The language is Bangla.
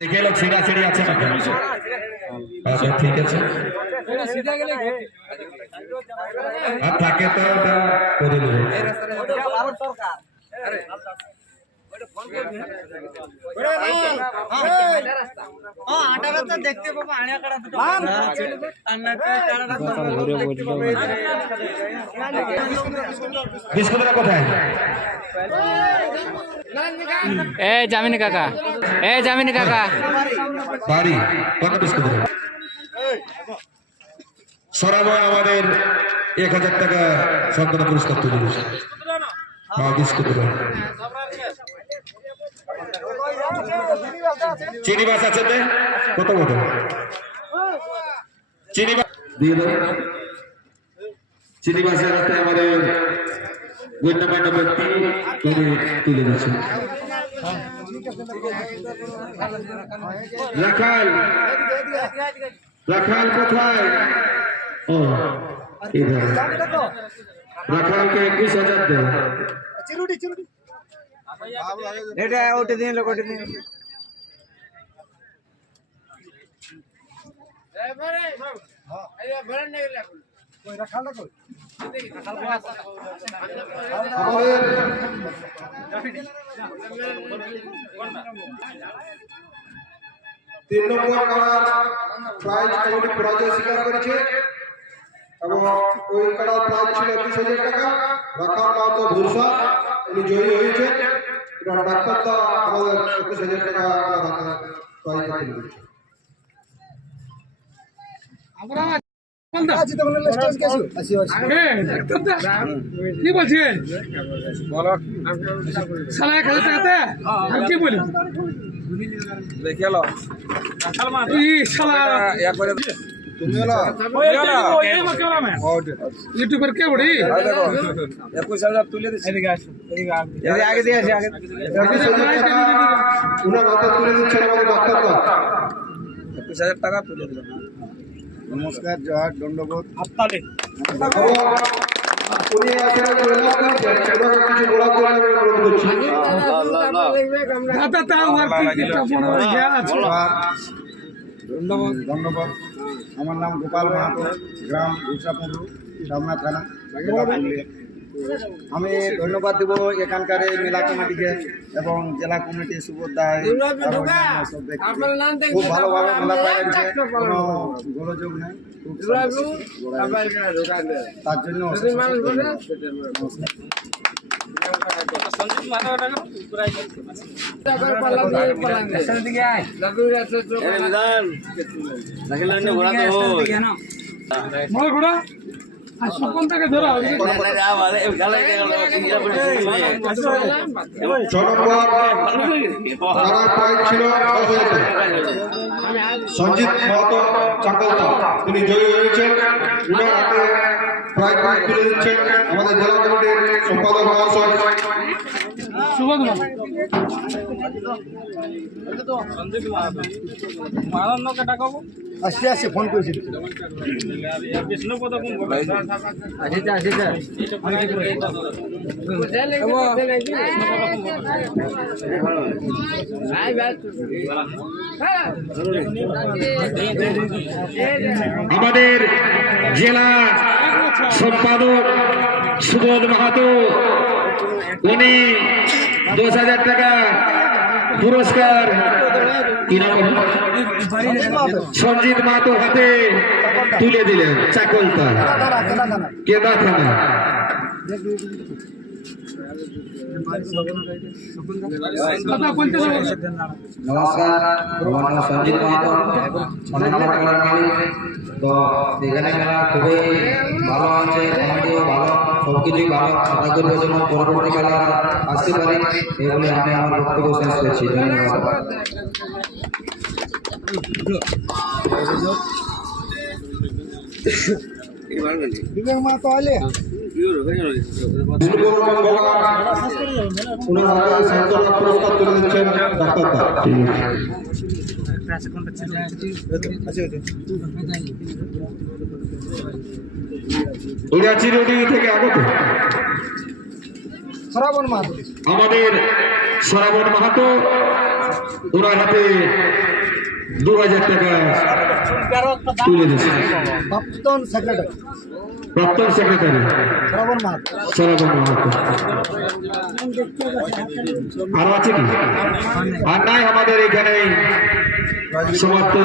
দেখে এলো ছিঁড়াছিঁড়ি আছে নাকি? আচ্ছা ঠিক আছে, আর থাকে তো ওটা করে নেবো। বিস্কুটটা কোথায়? এ জামিনী কাকা, এ জামিনী কাকা বাড়ি কত বিস্কুট? সরাবো আমাদের 1000 টাকা সম্পূর্ণ পুরস্কার তুলে দিয়েছে। হ্যাঁ বিস্কুট চিনি বাস আছে কত বড় চিনি দিয়ে দাও। চিনি বাসের হাতে আমাদের গণ্যমান্য ব্যক্তি তুলে দিচ্ছে। রাখাল রাখাল কোথায়? ও রাখালকে 21,000 দেয়। এটা ওটা দিন লোক ওটা দিন তিন নম্বর প্রাইজ কমিটি পরাজয় স্বীকার করেছে এবং ওই কাড়ার প্রাইজ ছিল 21,000 টাকা। রাখাল মাহাতো ভরসা উনি জয়ী হয়েছে। ডাক্তার তো আমাদের 21,000 টাকা প্রাইজ দিয়েছে। আমরা কি বলছেন সালা 1000 টাকাতে আমি কি বলি দেখে এলো ইউটিউবের কে বড়ি 21,000 তুলে দিচ্ছি আগে দিয়ে আসি আগে তুলে দিচ্ছে আমাদের ডাক্তার 21,000 টাকা তুলে দিলাম। নমস্কার, জয় দণ্ডবোধ। ধন্যবাদ। আমার নাম গোপাল মাহাতো, গ্রাম ঘুষাপুর, সামনা থানা, পুরুলিয়া। আমি ধন্যবাদ দেব এখানকার মেলা কমিটিকে এবং জেলা কমিটি সুবোধ দায় সব ব্যক্তি। খুব ভালোভাবে মেলা পাইছে, কোনো গোলযোগ নেই, তার জন্য থেকে ধরা সঞ্জিত মাহাতো চাকলতা তিনি জয়ী হয়েছেন। প্রাইজ তুলে দিচ্ছেন আমাদের জেলা কমিটির সম্পাদক মহাশয় সুবোধ আসছে ফোন করেছি। আমাদের জেলা সম্পাদক সুবোধ মাহাতো উনি 10,000 টাকা পুরস্কার সঞ্জিত মাহাতো হাতে তুলে দিলেন। চাকলতা কেদা থানা। নমস্কার, আমার নাম সঞ্জিত মাহাতো, তো এখানে মেলা খুবই ভালো আছে, কমিটিও ভালো, সবকিছুই ভালো। আশা করবো যেন পরবর্তীকালে আসতে পারি, এগুলি আমি আমার বক্তব্য শেষ করছি। ধন্যবাদ। বিবেক মাহাতো আলে পুরস্কার তুলে দিচ্ছেন ডাক্তার। চিরুটি থেকে আগত শ্রাবণ মাহাতো আমাদের শ্রাবণ মাহাতো ওনার হাতে 2000 টাকা তুলে দিচ্ছে। প্রাক্তন সেক্রেটারি প্রাক্তন সেক্রেটারি শ্রাবণ মাহাতো শ্রাবণ মাহাতো। আরো আছে কি? আর নাই, আমাদের এখানে সমাপ্ত।